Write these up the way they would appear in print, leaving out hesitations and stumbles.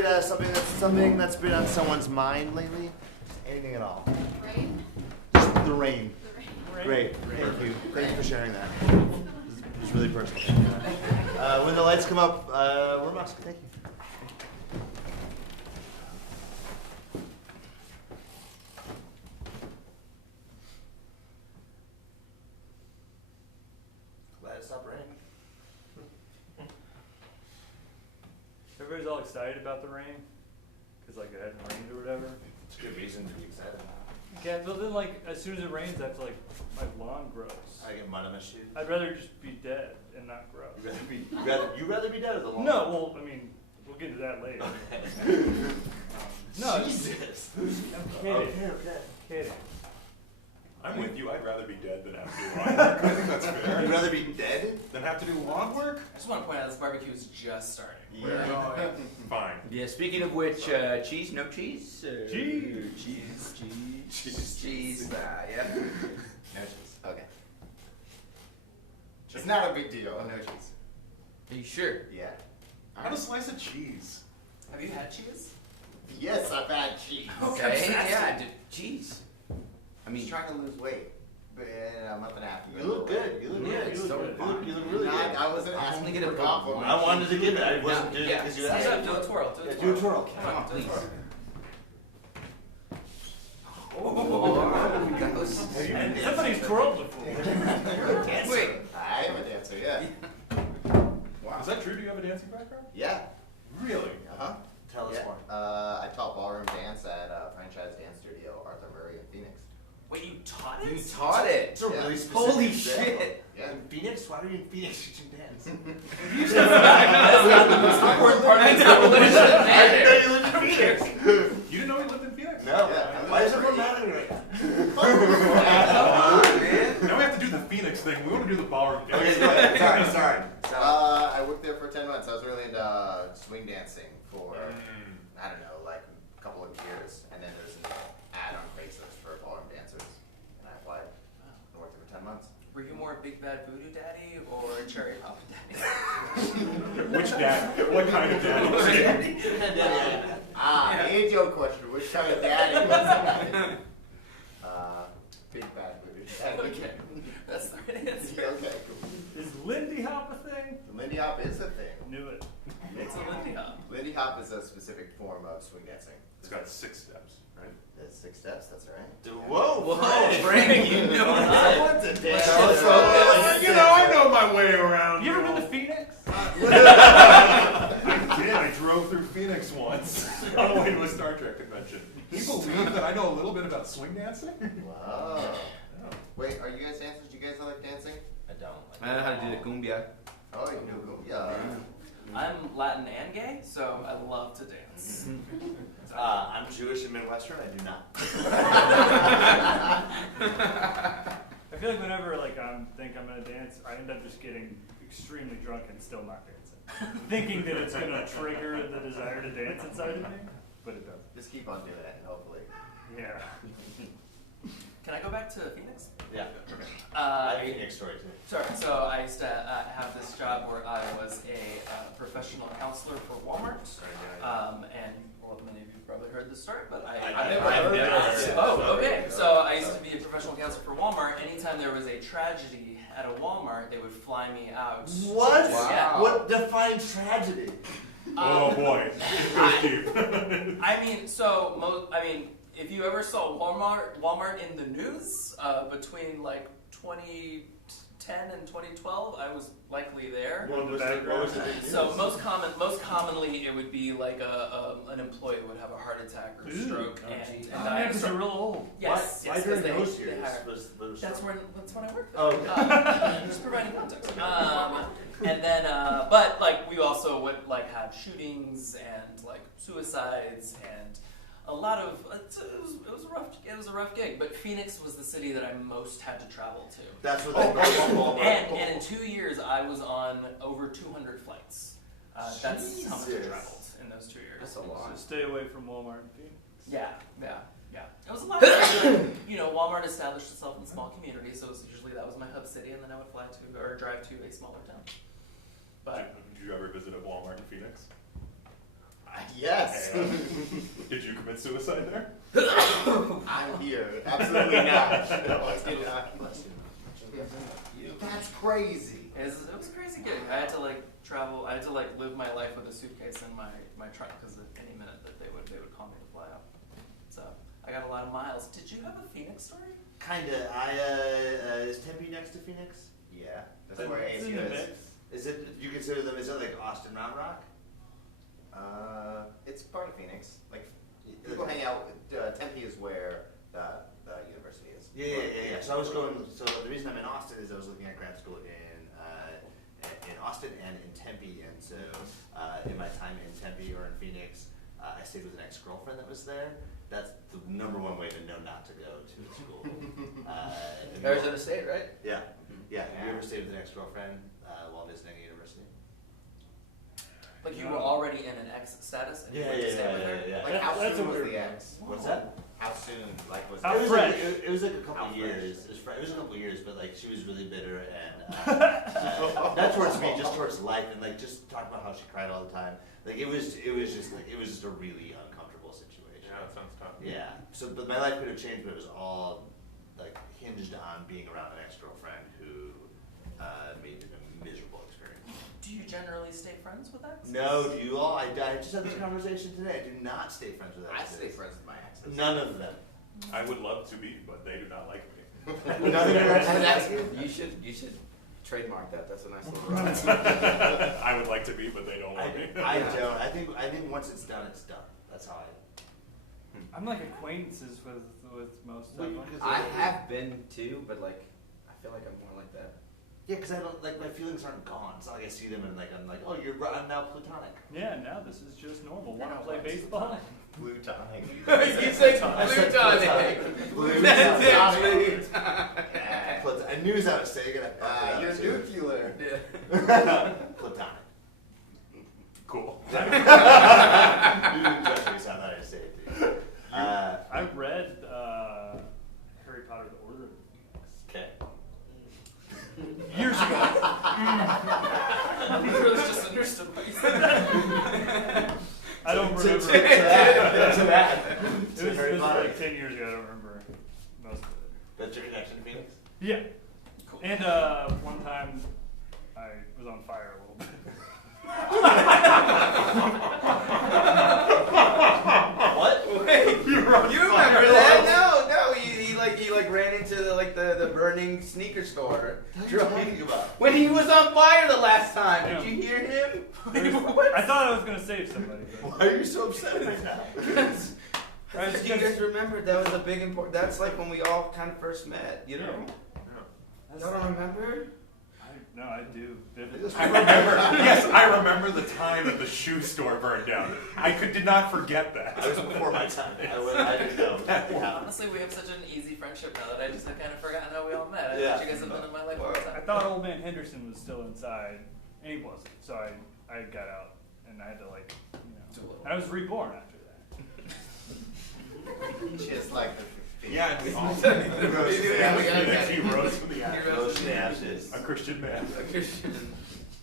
get something that's been on someone's mind lately? Anything at all? Rain? Just the rain. The rain. Great. Thank you. Thank you for sharing that. It's really personal. When the lights come up, we're Musk. Thank you. Glad it stopped raining. Everybody's all excited about the rain, because like it hadn't rained or whatever. It's a good reason to be excited. Yeah, but then like as soon as it rains, I have to like my lawn grows. I get mud on my shoes. I'd rather just be dead and not grow. You'd rather be dead or the lawn? No, well, I mean, we'll get to that later. No, Jesus. I'm kidding. Okay. Kidding. I'm with you. I'd rather be dead than have to do lawn work. I think that's fair. You'd rather be dead Than have to do lawn work? I just want to point out this barbecue is just starting. Yeah. Fine. Yeah, speaking of which, cheese, no cheese? Cheese. Cheese. Yeah. No cheese. Okay. It's not a big deal. No cheese. Are you sure? Yeah. Have a slice of cheese. Have you had cheese? Yes, I've had cheese. Okay, yeah, cheese. I mean, He's trying to lose weight, but in a month and a half. You look good. You look Yeah, good. it's totally fine. You look really good. I wasn't I'm asking only for gonna a compliment. I wanted to give it. I wasn't doing it Yeah. because you Stand asked. up, do a twirl. Yeah, do a twirl. come on, do a please. twirl. Oh, that was. Somebody's twirled before. Wait. I am a dancer, yeah. Wow. Is that true? Do you have a dancing background? Yeah. Really? Uh-huh. Tell us Yeah. more. I taught ballroom dance at a franchise dance studio, Arthur Murray in Phoenix. Wait, you taught it? You taught it. It's a Yeah. really specific Holy example. shit. Yeah. In Phoenix? Why are you in Phoenix teaching dance? That's not the most important part of the I didn't know you lived in Phoenix. You didn't know he lived in Phoenix? No. Yeah. Why is everyone mad at me right now? Now we have to do the Phoenix thing. We want to do the ballroom dance. Okay, go ahead. Sorry. I worked there for 10 months. I was really into swing dancing for, I don't know, like a couple of years. And then there's an ad on Craigslist for ballroom dancers. And I applied and worked there for 10 months. Were you more a Big Bad Voodoo Daddy or a Cherry Pop Daddy? Which dad? What kind of dad? The age-old question. Which kind of daddy was that? Big bad voodoo daddy. Okay, that's the right answer. Okay, cool. Is Lindy Hop a thing? The Lindy Hop is a thing. Knew it. It's a Lindy Hop. Lindy Hop is a specific form of swing dancing. It's got 6 steps, right? There's 6 steps, that's right. Whoa, Frank, you know that. Someone's a dance. You know, I know my way around. You ever been to Phoenix? I did. I drove through Phoenix once on the way to a Star Trek convention. Can you believe that I know a little bit about swing dancing? Wow. Oh. Wait, are you guys dancers? Do you guys like dancing? I don't. I know how to do the cumbia. Oh, you do cumbia. I'm Latin and gay, so I love to dance. I'm Jewish and Midwestern. I do not. I feel like whenever like I think I'm gonna dance, I end up just getting extremely drunk and still not dancing, thinking that it's gonna trigger the desire to dance inside of me, but it doesn't. Just keep on doing it, hopefully. Yeah. Can I go back to Phoenix? Yeah. I have a Uh, Phoenix story too. Sorry, so I used to have this job where I was a professional counselor for Walmart. And well, many of you have probably heard this story, but I've never heard it. Oh, okay. So I used to be a professional counselor for Walmart. Anytime there was a tragedy at a Walmart, they would fly me out. What? Yeah. What defines tragedy? Oh boy, it goes deep. I mean, if you ever saw Walmart in the news between like 2010 and 2012, I was likely there. What was the big So news? most commonly it would be like an employee would have a heart attack or stroke and Oh, die. yeah, because you're real old. Yes, Why yes, during 'cause those they years hire- was That's when I worked there. Oh, okay. Just providing context. And then, but like we also would like have shootings and like suicides and a lot of it was a rough gig. But Phoenix was the city that I most had to travel to. That's what they And in 2 years, I was on over 200 flights. That's how much I Jesus. traveled in those 2 years. That's a lot. So stay away from Walmart and Phoenix. Yeah. It was a lot. Walmart established itself in small communities, so it was usually that was my hub city, and then I would fly to or drive to a smaller town. But Did you ever visit a Walmart in Phoenix? Yes. Did you commit suicide there? I'm here. Absolutely not. No, I did not. That's crazy. It was a crazy gig. I had to like travel. I had to like live my life with a suitcase in my trunk because at any minute that they would call me to fly out. So I got a lot of miles. Did you have a Phoenix story? Kinda. Is Tempe next to Phoenix? Yeah, that's where It's in the AC mix. Is it? You consider them? Is it like Austin Round Rock? It's part of Phoenix. Like people hang out. Tempe is where the university is. Yeah. So I was going. So the reason I'm in Austin is I was looking at grad school in Austin and in Tempe, and so in my time in Tempe or in Phoenix, I stayed with an ex-girlfriend that was there. That's the number one way to know not to go to school. Arizona State, right? Yeah. Have you ever stayed with an ex-girlfriend while visiting a university? Like you were already in an ex status and you went to stay with her? Yeah. Like how That's soon a was weird the one. ex? What's that? How soon? Like was How It was fresh. like, it was like a couple How years. It was a couple years, but like she was really bitter and not towards me, just towards life, and like just talk about how she cried all the time. Like it was just a really uncomfortable situation. Yeah, that sounds tough. Yeah. So, but my life could have changed, but it was all like hinged on being around an ex-girlfriend who made it a miserable experience. Do you generally stay friends with exes? No, do you all? I just had this conversation today. I do not stay friends with I exes. stay friends with my exes. None of them. I would love to be, but they do not like me. None of your exes And like that's, you? you should trademark that. That's a nice little rhyme. I would like to be, but they don't want me. I don't. I think once it's done, it's done. That's how I. I'm like acquaintances with most of them. I have been too, but like, I feel like I'm more like that. Yeah, because I don't like my feelings aren't gone. It's not like I see them and like I'm like, oh, I'm now platonic. Yeah, now this is just normal. Want to Now play what's baseball? Plutonic. You say Plutonic. Blue That's it, Yeah. I knew as I was saying it. You're nuclear. Platonic. Cool. You didn't judge me, so I thought I'd say it to you. I read Harry Potter: The Order of the Okay. Phoenix years ago. I really just understood what you said. I don't To remember. that. It was like 10 years ago. I don't remember most of it. That's your connection to Phoenix? Yeah. Cool. And one time I was on fire a little bit. What? Wait, you remember that? No, he like ran into the burning sneaker store. What are you talking about? When he was on fire the last time, did Yeah. you hear him? I thought I was gonna save somebody. But Why are you so upset right now? I was Do you guys just, remember that was a big important? That's like when we all kind of first met. You know? Y'all don't remember? no, I do. I remember. Yes, I remember the time that the shoe store burned down. I did not forget I that. was before my time. I didn't know. Yeah. Honestly, we have such an easy friendship now that I just have kind of forgotten how we all met. I Yeah. thought you guys have been in my life all the I time. thought Old Man Henderson was still inside, and he wasn't. So I got out, and I had to like, Do a little. I was reborn after that. Just like the Yeah, and we all. Yeah, we gotta get He it. rose from the ashes. Rose to the ashes. A Christian man.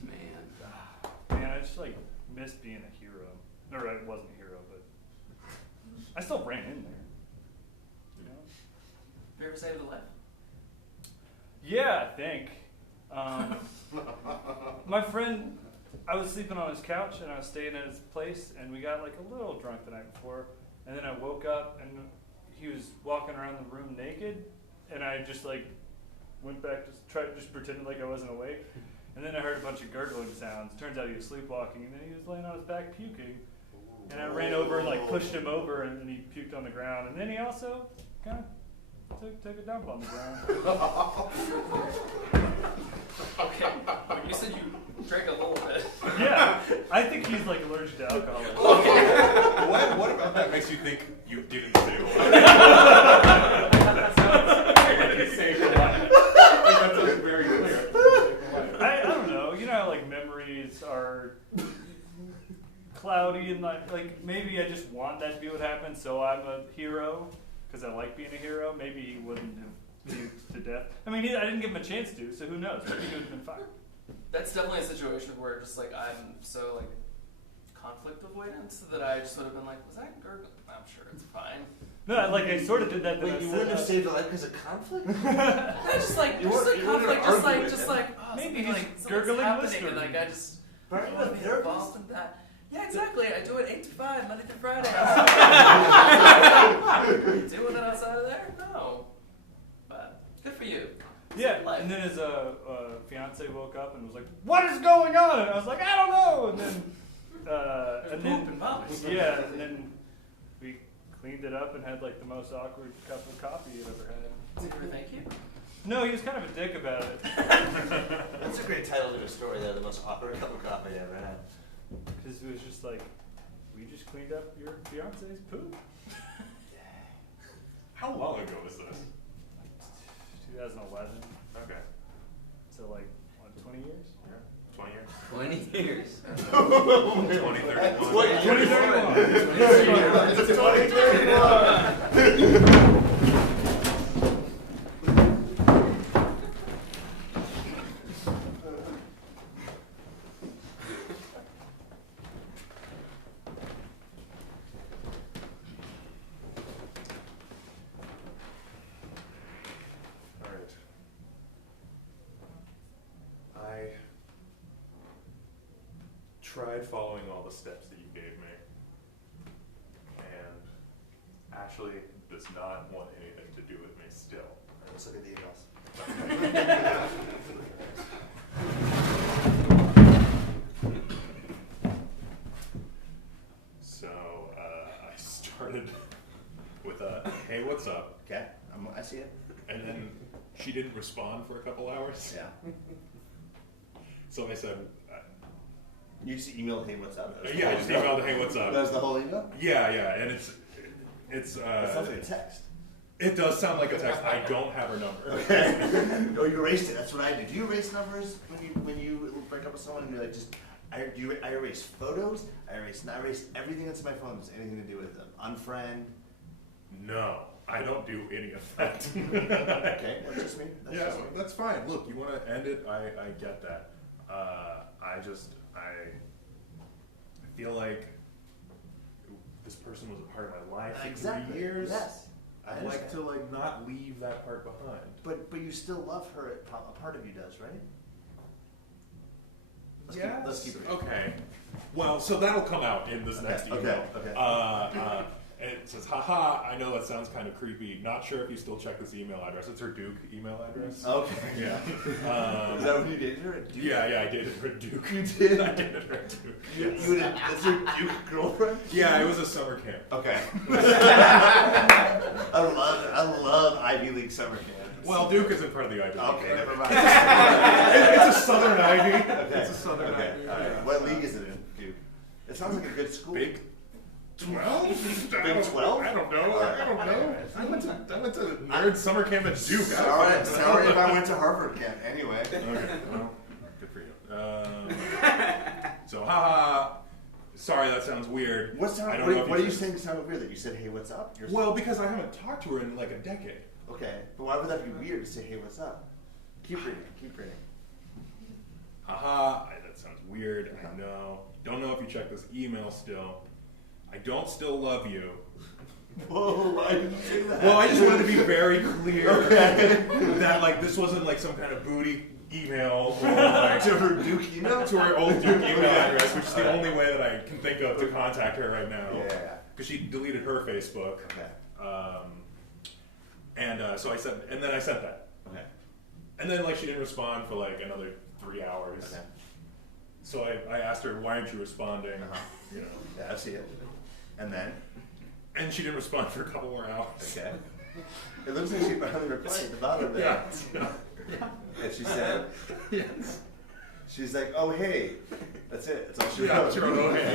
Man. Man, I just like missed being a hero. Or I wasn't a hero, but I still ran in there. You know? Have you ever saved a life? Yeah, I think. My friend, I was sleeping on his couch and I was staying at his place, and we got like a little drunk the night before, and then I woke up and he was walking around the room naked, and I just like went back to just pretended like I wasn't awake, and then I heard a bunch of gurgling sounds. Turns out he was sleepwalking, and then he was laying on his back puking, and I ran over and like pushed him over, and then he puked on the ground, and then he also kind of took a dump on the ground. Okay. When you said you drank a little bit. Yeah, I think he's like allergic to alcohol. What about that makes you think you didn't save a life? Like you saved a life. Like that sounds very clear. I don't know. You know how like memories are cloudy and like maybe I just want that to be what happened, so I'm a hero because I like being a hero. Maybe he wouldn't have puked to death. I mean, I didn't give him a chance to, so who knows? Maybe he would have been fine. That's definitely a situation where just like I'm so like conflict avoidance that I just would have been like, was that gurgle? I'm sure it's fine. No, like I sort of did that. Wait, I you said wouldn't have that. saved a life because of conflict? Yeah, just like You there's weren't- a you weren't conflict, gonna just like argue just with like him. oh, Maybe something he's like something's gurgling happening, Lister. and like I just Aren't don't you want a to be therapist? involved in that. Yeah, exactly. I do it 8 to 5, Monday through Friday. Doing it outside of there? No. But good for you. Yeah, Life. and then his fiance woke up and was like, "What is going on?" And I was like, "I don't know." And then, There's poop and vomit. yeah, and then we cleaned it up and had like the most awkward cup of coffee you've ever had. Did you ever thank you? No, he was kind of a dick about it. That's a great title to a story, though. The most awkward cup of coffee I ever had. Because it was just like, we just cleaned up your fiance's poop. How long ago was this? 2011. Okay. So like, what, 20 years? Yeah. 20 years. 20 years. 2031. 2031. It's 2031. Alright. I tried following all the steps that you gave me, and Ashley does not want anything to do with me still. Let's look at the emails. So I started with a, hey, what's up? Okay, I see it. And then she didn't respond for a couple hours. Yeah. So I said, You just emailed, hey, what's up? That was the yeah, I whole just email. emailed, hey, what's up? That was the whole email? Yeah, and it's It sounds like a text. it does sound like a text. I don't have her number. Okay. Oh, you erased it. That's what I do. Do you erase numbers when you break up with someone and you're like just I erase photos. I erase everything that's in my phone that's anything to do with them. Unfriend. No, I don't do any of that. Okay, that's just me. That's Yeah, just me. that's fine. Look, you want to end it? I get that. I feel like this person was a part of my life for Exactly. 3 years. Yes. I I'd like understand. to not leave that part behind. But you still love her. A part of you does, right? Let's keep it. Okay. Well, so that'll come out in this Okay, next email. okay. And it says, haha, I know that sounds kind of creepy. Not sure if you still check this email address. It's her Duke email address. Okay. Yeah. Is that when you dated her? Duke? Yeah, I dated her Duke. You did? I dated her Duke. That's your Duke girlfriend? Yeah, it was a summer camp. Okay. I love Ivy League summer camps. Well, Duke isn't part of the Ivy League. Okay, never mind. It's a Southern Ivy. Okay. It's a Southern Okay. Ivy. All right. What league is it in, Duke? It sounds like a good school. Big 12? Big 12? I don't know. I don't know. I went to nerd summer camp at Duke. Sorry if I went to Harvard camp. Anyway. Okay, well, good for you. So, haha. Sorry, that sounds weird. What are you saying sounded weird that you said, hey, what's up? Well, because I haven't talked to her in like a decade. Okay, but why would that be weird to say, hey, what's up? Keep reading. Haha, that sounds weird. I know. Don't know if you checked this email still. I don't still love you. Whoa, why did you say that? Well, I just wanted to be very clear that like this wasn't like some kind of booty email or like To her Duke email? to her old Duke email address, which is the only way that I can think of to contact her right now. Yeah. Because she deleted her Facebook. Okay. So I said, and then I sent that. Okay. And then like she didn't respond for like another 3 hours. Okay. So I asked her, why aren't you responding? Uh-huh. You know. Yeah, I see it. And then? And she didn't respond for a couple more hours. Okay. It looks like she finally replied at the bottom there. Yeah. And she said, Yes. she's like, oh, hey. That's it. That's all she Yeah, wrote. she wrote, okay.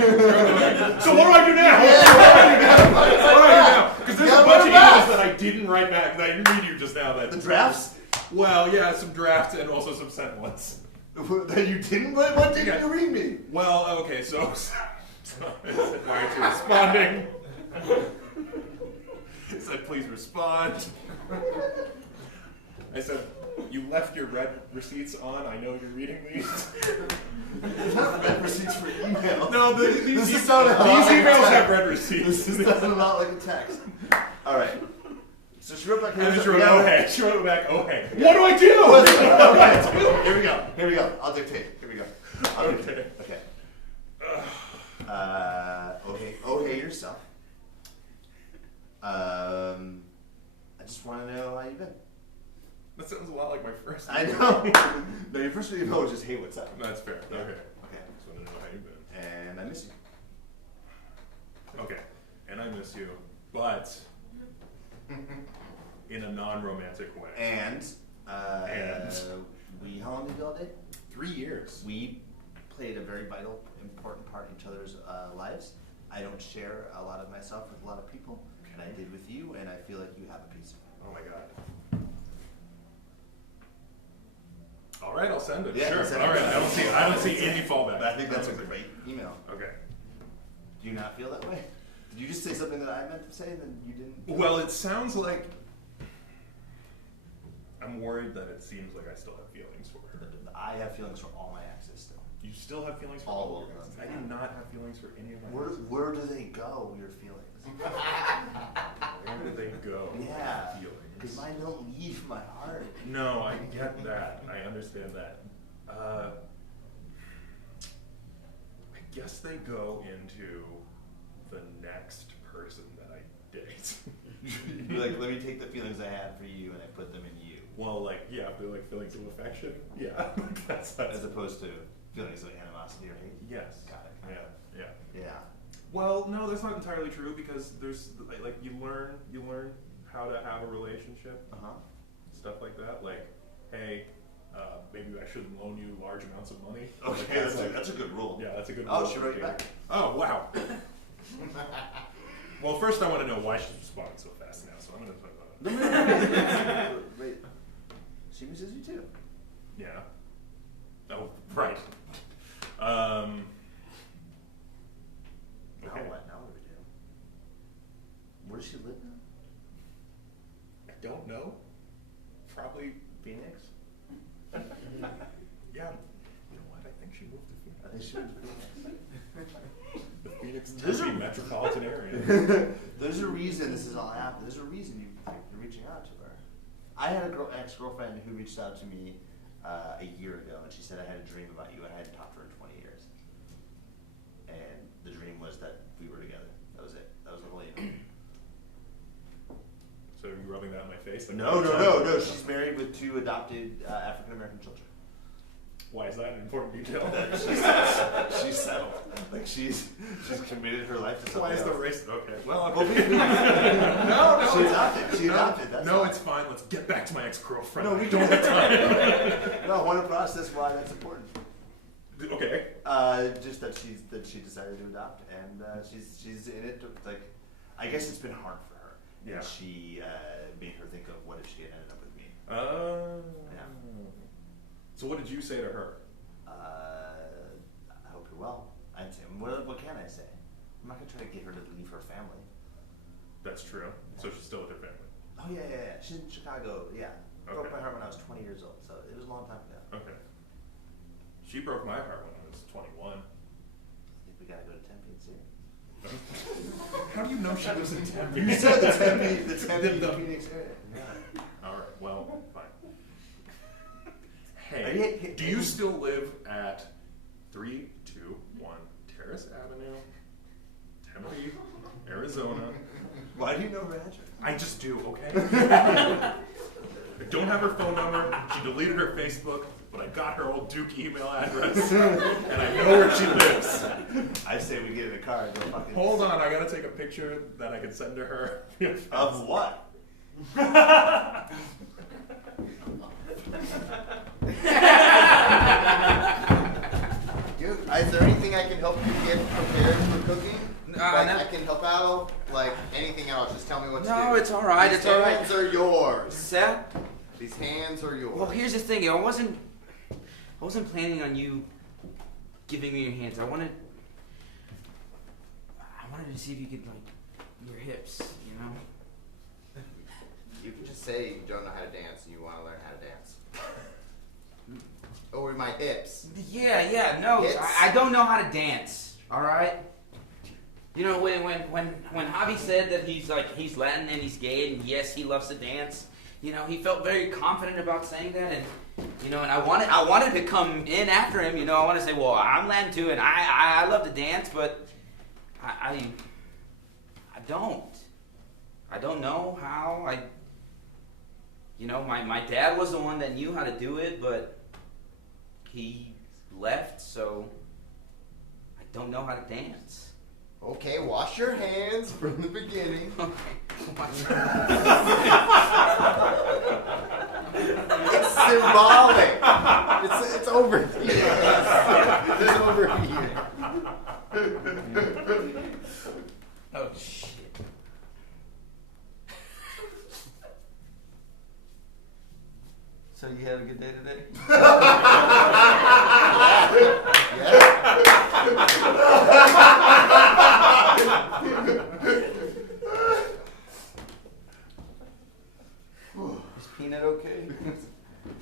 So what do I do now? What do I do now? Because there's a Yeah, bunch what of about? emails that I didn't write back, that I didn't read you just now. That The drafts? Well, yeah, some drafts and also some sent ones. That you didn't? What didn't Yeah. you read me? Well, okay, so I said, why aren't you responding? I said, please respond. I said, You left your red receipts on. I know you're reading these. Red receipts for email. No, these This is not a- emails have red receipts. This doesn't not like a text. All right. So she wrote back. I just wrote, yeah, oh hey. She wrote back, oh hey. What do I do? Okay, here we go. Here we go. I'll dictate. Here we go. I'll dictate. Okay. Oh hey yourself. I just want to know how you've been. That sounds a lot like my first I email. know. No, your first email was just hey, what's up? That's fair. Yeah. Okay. Okay. Just want to know how you've been. And I miss you. Okay. And I miss you, but in a non-romantic way. And And? how long did you all date? 3 years. We played a very vital, important part in each other's lives. I don't share a lot of myself with a lot of people, and I did with you, and I feel like you have a piece of it. Oh my god. All right, I'll send it. Yeah, sure. send All it. right. I don't see any fallback. But I think that's a great email. Okay. Do you not feel that way? Did you just say something that I meant to say and then you didn't? Well, it sounds like I'm worried that it seems like I still have feelings for her. I have feelings for all my exes still. You still have feelings for All all of your them. exes? I do not have feelings for any of my exes. Where do they go, your feelings? Where do they go? Yeah, because Feelings. mine don't leave my heart. No, I get that. I understand that. I guess they go into the next person that I date. You're like, let me take the feelings I had for you and I put them in you. Well, like, yeah, they're like feelings of affection. Yeah, that's As opposed to feelings of animosity or hate. yes. Got it. Yeah, yeah. Yeah. Well, no, that's not entirely true because there's like you learn how to have a relationship, Uh-huh. stuff like that. Like, hey, maybe I shouldn't loan you large amounts of money. Okay, Like, that's a good rule. yeah, that's a good. Oh, rule she for wrote you dating. back. Oh wow. Well, first I want to know why she's responding so fast now. So I'm gonna put. No. Wait. She misses you too. Yeah. Oh, right. Now Okay. what? Now what do we do? Where does she live now? I don't know. Probably. Phoenix? Yeah. You know what? I think she moved to Phoenix. I think she moved to Phoenix. The Phoenix There's Tempe a- metropolitan area. There's a reason this is all happening. There's a reason you're reaching out to her. I had an ex-girlfriend who reached out to me a year ago, and she said I had a dream about you, and I hadn't talked to her in 20 years. And the dream was that we were together. That was it. That was the whole email. So are you rubbing that in my face? Like, No. She's married with 2 adopted African-American children. Why is that an important detail? She's settled. Like she's committed her life to something Why is the else. race? Okay. Well, Well, okay. no. She adopted. She no, adopted. That's no, all. it's fine. Let's get back to my ex-girlfriend. No, we I don't have time. No, I want to process why that's important. Okay. Just that she decided to adopt, and she's in it. Like, I guess it's been hard for her. Yeah. And she made her think of what if she had ended up with me. Yeah. So what did you say to her? I hope you're well. I'd say, what can I say? I'm not gonna try to get her to leave her family. That's true. So she's still with her family. Oh yeah. She's in Chicago. Yeah. Broke Okay. my heart when I was 20 years old, so it was a long time ago. Okay. She broke my heart when I was 21. I think we gotta go to Tempe and see her. How do you know she lives in Tempe? You said the Tempe The- Phoenix area. Yeah. All right. Well, fine. Are Hey, you- do you still live at 321 Terrace Avenue, Tempe, Arizona? Why do you know her address? I just do, okay? I don't have her phone number. She deleted her Facebook, but I got her old Duke email address, and I know where she lives. I say we get in a car and go fucking. Hold on, I gotta take a picture that I can send to her. Of what? Is there anything I can help you get prepared for cooking? Like, no. I can help out. Like anything else, just tell me what to do. No, it's all right. These It's all right. hands are yours. Seth? These hands are yours. Well, here's the thing. I wasn't planning on you giving me your hands. I wanted to see if you could, like, your hips, you know? You can just say you don't know how to dance and you want to learn how to dance. Over my hips. Yeah, no, Hits? I don't know how to dance. All right. You know, when Javi said that he's Latin and he's gay and yes, he loves to dance. You know, he felt very confident about saying that, and you know, and I wanted to come in after him. You know, I want to say, well, I'm Latin too, and I love to dance, but I don't know how. You know, my dad was the one that knew how to do it, but he left, so I don't know how to dance. Okay, wash your hands from the beginning. It's symbolic. It's over here. It's over here. Oh shit. So you had a good day today? Is Peanut okay?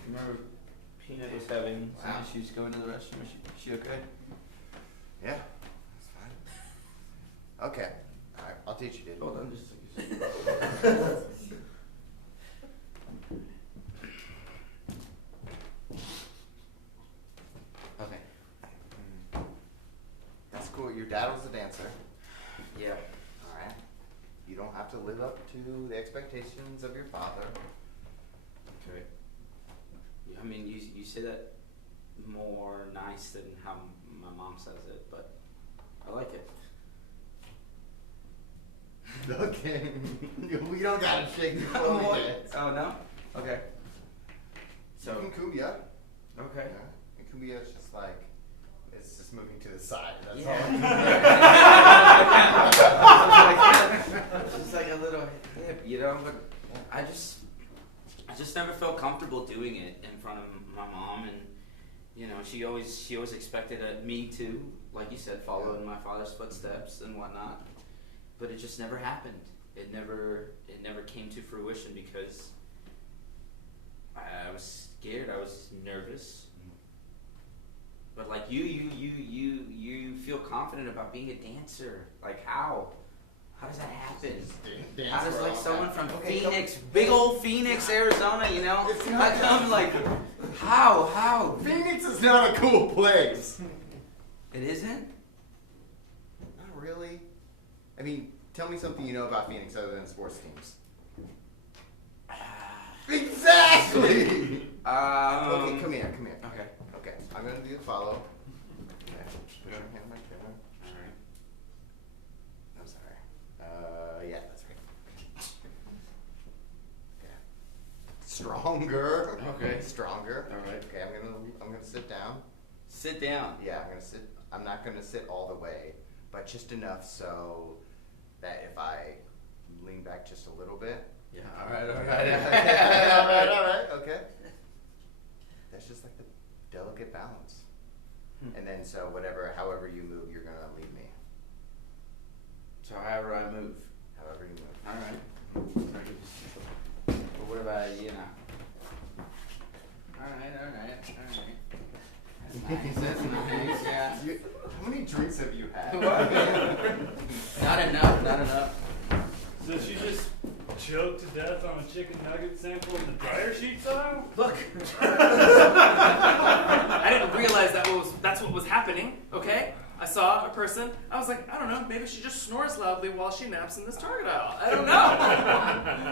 Remember, Peanut was having some Wow. issues going to the restroom. Is she okay? Yeah, that's fine. Okay, all right, I'll teach you, dude. Hold on, just a second. Okay. That's cool. Your dad was a dancer. Yeah. All right. You don't have to live up to the expectations of your father. Okay. I mean, you say that more nice than how my mom says it, but I like it. Okay. We don't gotta shake the Oh, phone yet. oh no? Okay. So. You can kumbia. Okay. Yeah. And kumbia is just like, it's just moving to the side. That's Yeah. all. It's just like a little hip, you know. But I just never felt comfortable doing it in front of my mom, and you know, she always expected me to, like you said, follow in my father's footsteps and whatnot. But it just never happened. It never came to fruition because I was scared. I was nervous. But like you feel confident about being a dancer. Like how? How does that happen? How does like someone from Phoenix, big old Phoenix, Arizona, you know? It's not- I come like, how? Phoenix is not a cool place. It isn't? Not really. I mean, tell me something you know about Phoenix other than sports teams. Exactly. Okay, come here. Okay. Okay, I'm gonna do the follow. Okay, just put your hand on my chair. Alright. I'm sorry. Yeah, that's right. Okay. Stronger. Okay. Stronger. All right. Okay, I'm gonna sit down. Sit down. Yeah, I'm gonna sit. I'm not gonna sit all the way, but just enough so that if I lean back just a little bit. Yeah, alright. All right. Okay. That's just like the delicate balance. And then so however you move, you're gonna lead me. So however I move. However you move. Alright. But what about, you know? Alright. That's nice, yeah. How many drinks have you had? Not enough. So she just choked to death on a chicken nugget sample in the dryer sheet aisle? Look, I didn't realize that's what was happening. Okay, I saw a person. I was like, I don't know. Maybe she just snores loudly while she naps in this Target aisle. I don't know.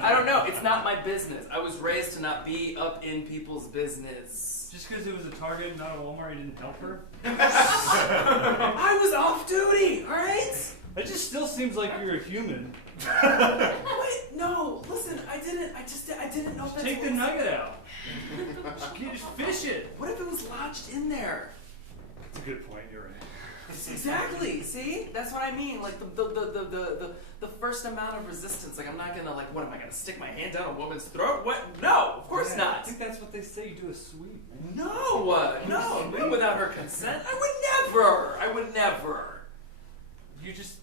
I don't know. It's not my business. I was raised to not be up in people's business. Just because it was a Target, not a Walmart, you didn't help her? I was off duty. All right. It just still seems like you're a human. Wait, no. Listen, I didn't know if that's Take the what was- nugget out. You just fish it. What if it was lodged in there? That's a good point. You're right. Exactly. See, that's what I mean. Like the first amount of resistance. Like I'm not gonna like. What am I gonna stick my hand down a woman's throat? What? No, of course I not. think that's what they say. You do a sweep. No, no, without her consent. I would never. You just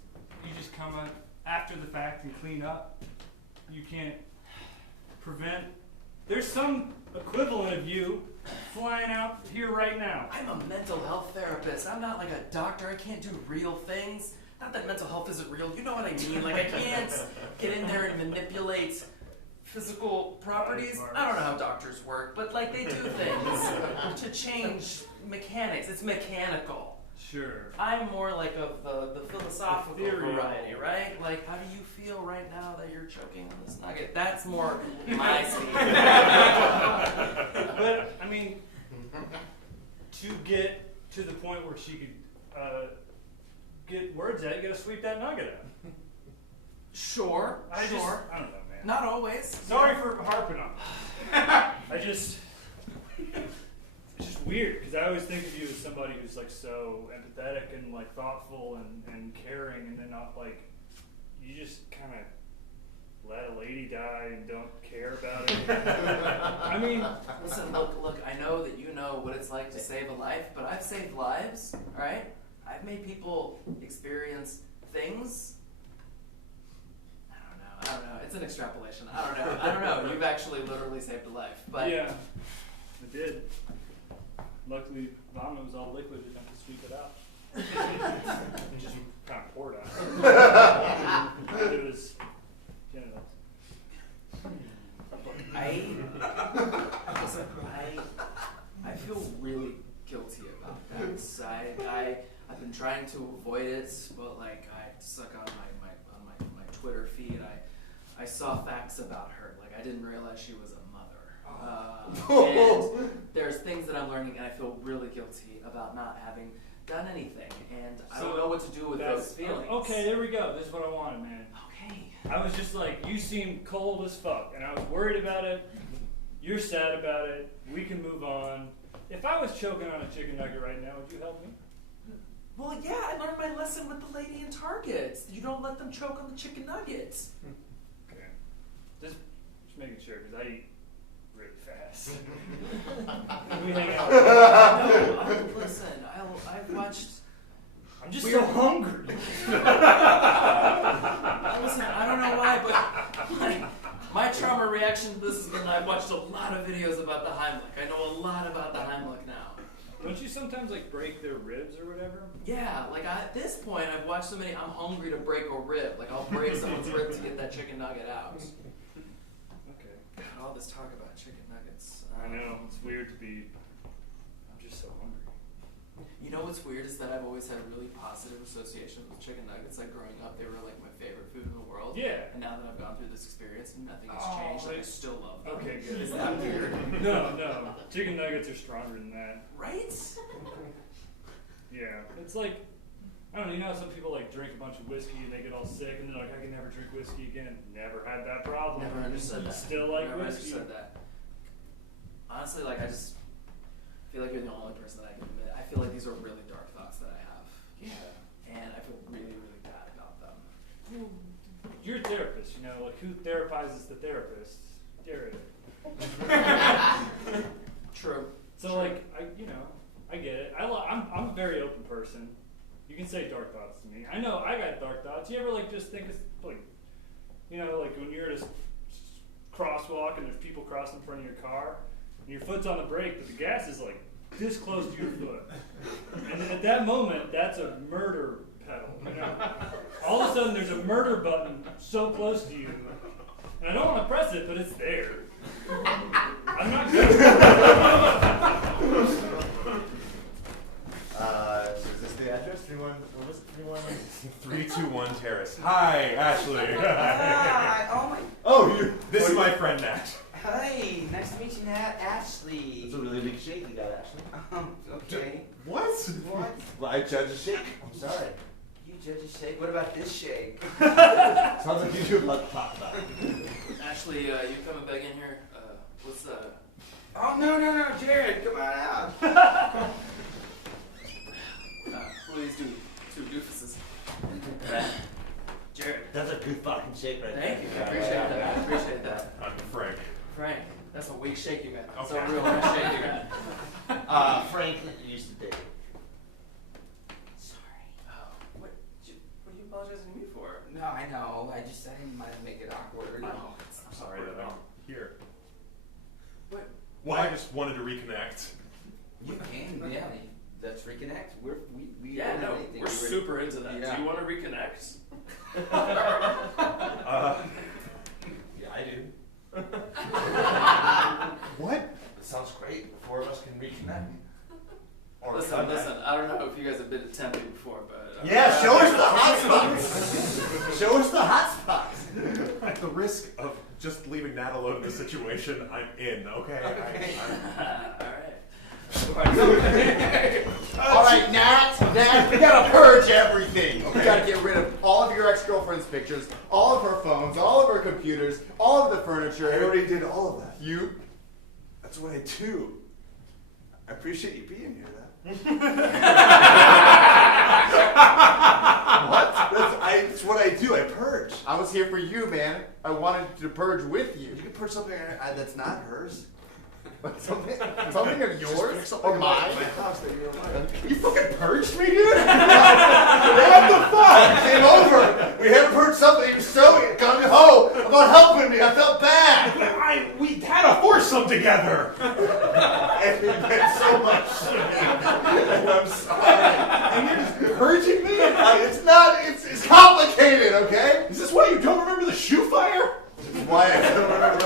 come up after the fact and clean up. You can't prevent there's some equivalent of you flying out here right now. I'm a mental health therapist. I'm not like a doctor. I can't do real things. Not that mental health isn't real. You know what I mean? Like, I can't get in there and manipulate physical properties. I don't know how doctors work, but like they do things to change mechanics. It's mechanical. Sure. I'm more like of the philosophical Ethereal. variety, right? Like, how do you feel right now that you're choking on this nugget? That's more my speed. But, I mean, to get to the point where she could get words out, you gotta sweep that nugget out. Sure, I sure. don't know, man. Not always. Sorry for harping on this. It's just weird, because I always think of you as somebody who's like so empathetic and like thoughtful and caring, and then not like, you just kind of let a lady die and don't care about it. I mean, Listen, look, I know that you know what it's like to save a life, but I've saved lives, alright? I've made people experience things. I don't know. It's an extrapolation. I don't know. You've actually literally saved a life. But yeah, I did. Luckily, vomit was all liquid enough to sweep it out. It just kind of poured out. It was genitals. I feel really guilty about that. I've been trying to avoid it, but like I stuck on my Twitter feed. I saw facts about her. Like I didn't realize she was a mother. And there's things that I'm learning, and I feel really guilty about not having done anything, and I don't know what to do with those feelings. Okay, there we go. This is what I wanted, man. Okay. I was just like, you seem cold as fuck, and I was worried about it. You're sad about it. We can move on. If I was choking on a chicken nugget right now, would you help me? Well, yeah, I learned my lesson with the lady in Target. You don't let them choke on the chicken nuggets. Okay. Just making sure, because I eat really fast. We hang out. No, listen, I've watched. I'm just so hungry. Listen, I don't know why, but my trauma reaction to this has been I've watched a lot of videos about the Heimlich. I know a lot about the Heimlich now. Don't you sometimes like break their ribs or whatever? Yeah, like at this point, I've watched so many. I'm hungry to break a rib. Like I'll break someone's rib to get that chicken nugget out. Okay. God, all this talk about chicken nuggets. I know, it's weird to be. I'm just so hungry. You know what's weird is that I've always had really positive associations with chicken nuggets. Like growing up, they were like my favorite food in the world. Yeah. And now that I've gone through this experience, nothing has Oh, changed. Like I it's- still love them. Okay, good. Is that weird? No. Chicken nuggets are stronger than that. Right? Yeah. It's like, I don't know, you know how some people like drink a bunch of whiskey and they get all sick and they're like, I can never drink whiskey again. Never had that problem. Never understood that. Still like Never whiskey. understood that. Honestly, like I just feel like you're the only person that I can admit. I feel like these are really dark thoughts that I have. Yeah. And I feel really, really bad about them. You're a therapist, you know, like who therapizes the therapist? Jared. True. So like, I get it. I'm a very open person. You can say dark thoughts to me. I know I got dark thoughts. You ever like just think of like, you know, like when you're at a crosswalk and there's people crossing in front of your car, and your foot's on the brake, but the gas is like this close to your foot, and at that moment, that's a murder pedal. You know? All of a sudden, there's a murder button so close to you, and I don't want to press it, but it's there. I'm not good. So is this the address? 31, what was it? 321 Terrace. Hi, Ashley. Hi. Oh my. Oh, you. This is my friend Nat. Hi. Nice to meet you, Nat. Ashley. It's a really big shake you got, Ashley. Okay. What? What? Well, I judge a shake. I'm sorry. You judge a shake. What about this shake? Sounds like you do a lot to talk about. Ashley, you coming back in here? What's Oh no, Jared, come on out. who are these two doofuses? Jared. That's a good fucking shake right Thank you. there. I appreciate that. I appreciate that. I'm Frank. Frank, that's a weak shake you got. That's Okay. a real weak shake you got. Frank used to date. Sorry. Oh, what are you apologizing to me for? No, I know. I didn't want to make it awkward. No, I'm sorry that I'm here. Well, I just wanted to reconnect. You can, yeah. Let's reconnect. We Yeah, don't no, have anything. we're super into that. Yeah. Do you want to reconnect? Yeah, I do. What? That sounds great. The four of us can reconnect. Or Listen, I don't know if you guys have been to Tempe before, but Yeah, show us the hot spots. Show us the hot spots. At the risk of just leaving Nat alone in this situation, I'm in, okay? all right. All right, Nat, we gotta purge everything. We gotta get rid of all of your ex-girlfriend's pictures, all of her phones, all of her computers, all of the furniture. I already did all of that. You. That's what I do. I appreciate you being here, though. What? That's what I do. I purge. I was here for you, man. I wanted to purge with you. You can purge something that's not hers. Something of yours Just something or mine? My house that you don't like. You fucking purged me, dude. What the fuck? Came over. We had to purge something. He was so gung ho about helping me. I felt bad. We had a foursome together. And it meant so much to me. And I'm sorry. And you're just purging me? It's not. It's complicated. Okay. Is this why you don't remember the shoe fire? Why I don't remember the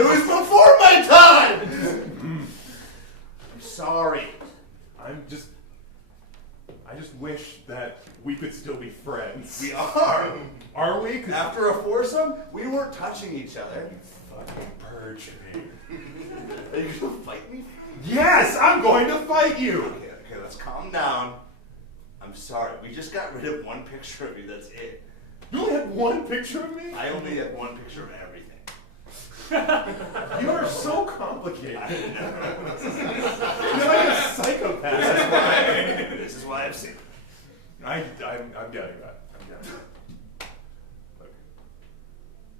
It was before my time. I'm sorry. I just wish that we could still be friends. We are. Are we? 'Cause After a foursome, we weren't touching each other. fucking purge me. Are you gonna fight me? Yes, I'm going to fight you. Okay, let's calm down. I'm sorry. We just got rid of one picture of you. That's it. You only had one picture of me? I only have one picture of everything. You are so complicated. I know. You're like a psychopath. This is why I've seen it. I'm getting that. I'm getting that. Look,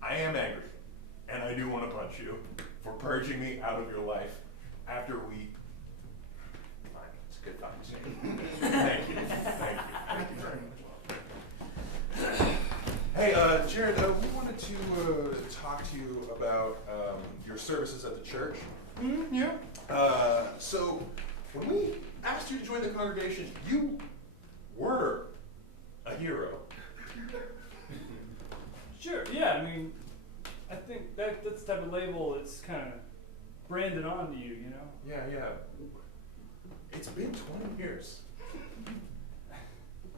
I am angry, and I do want to punch you for purging me out of your life after we. Fine. It's a good conversation. Thank you. Thank you very much. Hey, Jared, we wanted to talk to you about your services at the church. Yeah. So, when we asked you to join the congregation, you were a hero. Sure. Yeah. I mean, I think that's the type of label that's kind of branded onto you. You know. Yeah. It's been 20 years.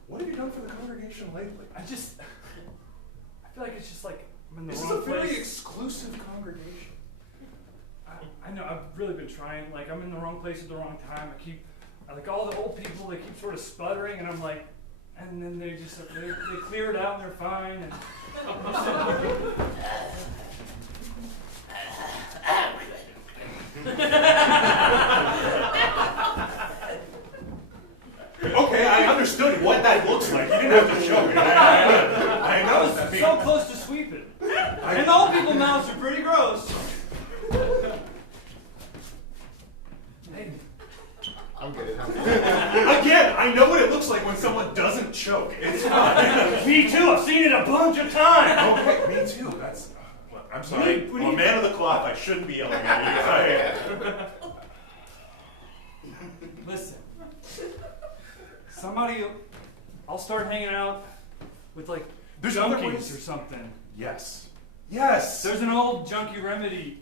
What have you done for the congregation lately? I feel like it's just like I'm in the This is wrong a very place. exclusive congregation. I know, I've really been trying. Like, I'm in the wrong place at the wrong time. I like all the old people, they keep sort of sputtering, and I'm like, and then they just, they clear it out and they're fine. And Okay, I understood what that looks like. You didn't have to show me. I I know was that. so close to sweeping. And the old people's mouths are pretty gross. Hey, I'm good. Again, I know what it looks like when someone doesn't choke. It's fine. me too, I've seen it a bunch of times. Okay, me too. That's. I'm sorry. I'm a man of the cloth. I shouldn't be yelling at you. Listen, I'll start hanging out with like There's other junkies ways. or something. Yes. Yes. There's an old junkie remedy.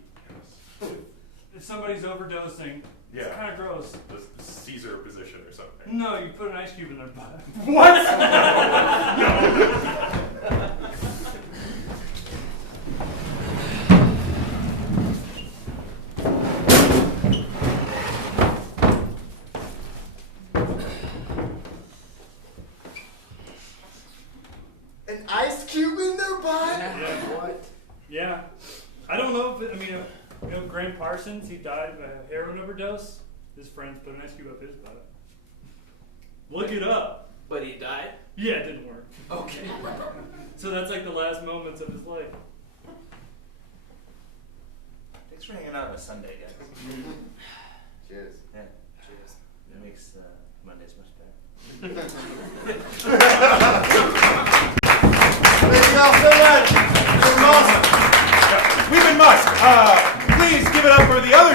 If somebody's overdosing, it's Yeah. kind of gross. The Caesar position or something. No, you put an ice cube in their butt. What? An ice cube in their butt? What? Yeah. I don't know if Graham Parsons, he died of a heroin overdose. His friends put an ice cube up his butt. Look it up. But he died? Yeah, it didn't work. Okay. So that's like the last moments of his life. Thanks for hanging out on a Sunday, guys. Cheers. Yeah. Cheers. It makes Mondays much better. Thank you all so much. This was awesome. We've been Musk.